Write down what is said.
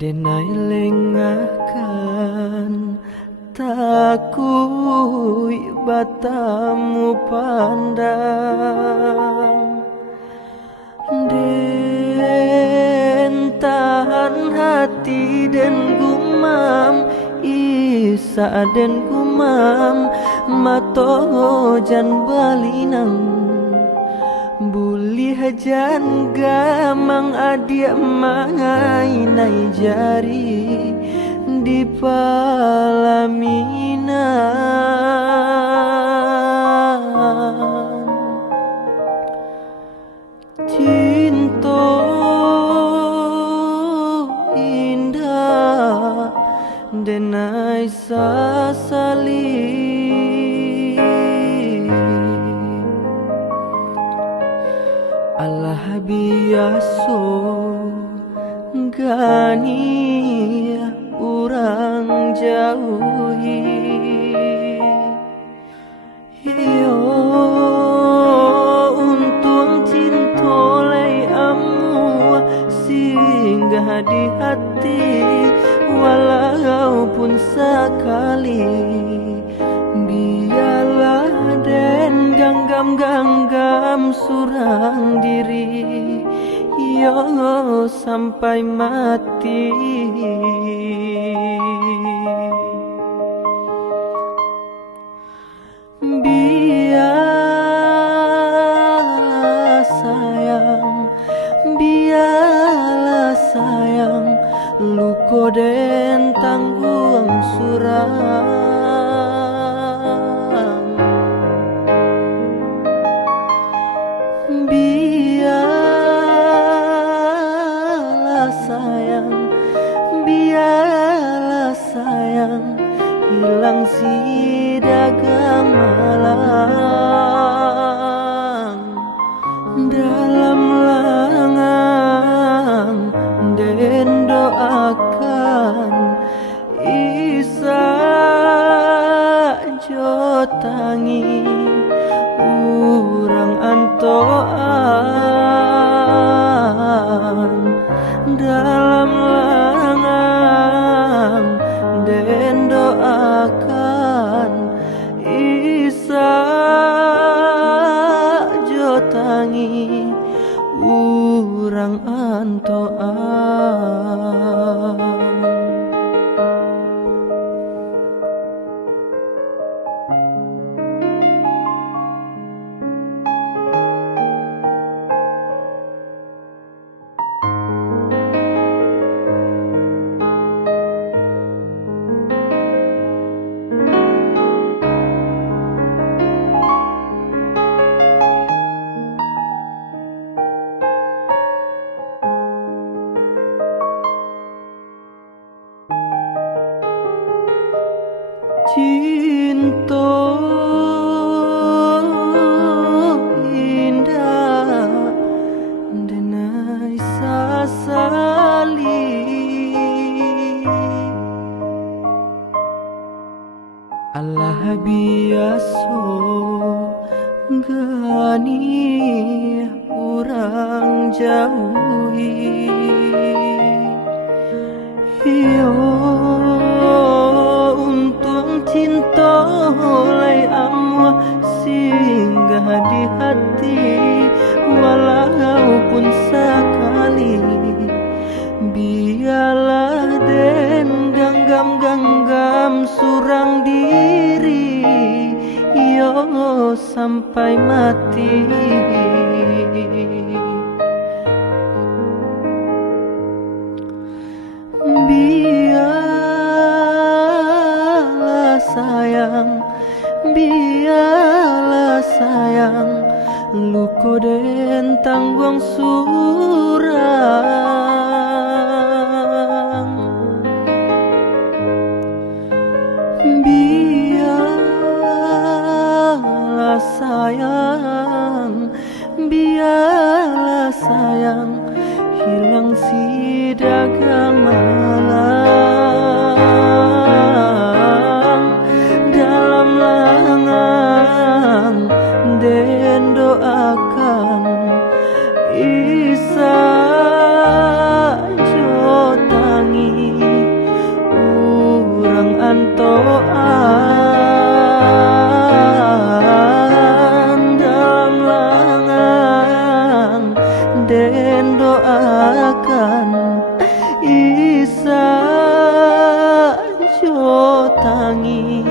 denai lengahkan takui batamu pandang, den tahan hati den gumam isa den gumam mato jan balinang buli hajan gamang adia mainai jari di Pamenan cinta indah denai sasali Allah biaso gani urang jauhi yo untung cinta lay amu singgah di hati walaupun sekali biarlah den ganggam surang diri yo sampai mati biarlah sayang luko den tanggung surang biarlah sayang hilang si dagang malang dalam langang den doakan isa jotangi urang antoan dalam langang den doakan isa jotangi urang antoan. Cinta indah denai sasali Allah biaso gani urang jauhi yo cinta lay amu singgah di hati walaupun sekali biarlah den ganggam surang diri yo sampai mati biarlah sayang luko den tanggung surang biarlah sayang hilang si dagang malang dalam langang den doakan isa jotangi den doakan isa jo tangi